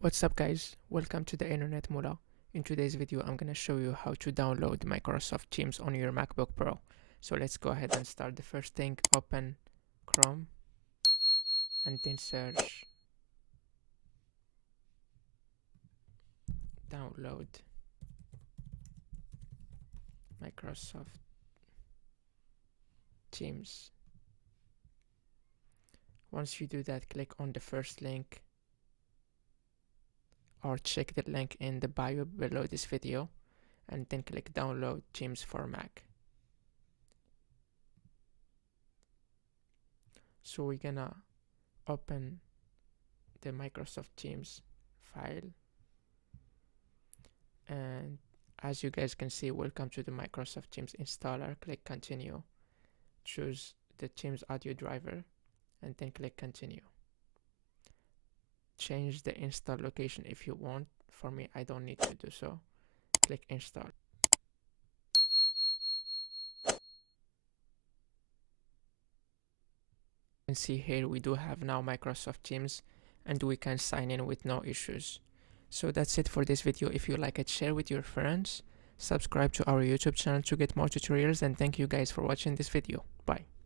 What's up guys, welcome to the internet Moola. In today's video I'm gonna show you how to download Microsoft Teams on your MacBook Pro. So let's go ahead and start. The first thing, open Chrome and then search download Microsoft Teams. Once you do that, click on the first link or check the link in the bio below this video and then click download Teams for Mac. So we're gonna open the Microsoft Teams file, and as you guys can see, welcome to the Microsoft Teams installer. Click continue, choose the Teams audio driver and then click continue. Change the install location if you want. For me, I don't need to do so. Click install. You can see here we do have now Microsoft Teams and we can sign in with no issues. So that's it for this video. If you like it, share with your friends, subscribe to our YouTube channel to get more tutorials, and thank you guys for watching this video. Bye.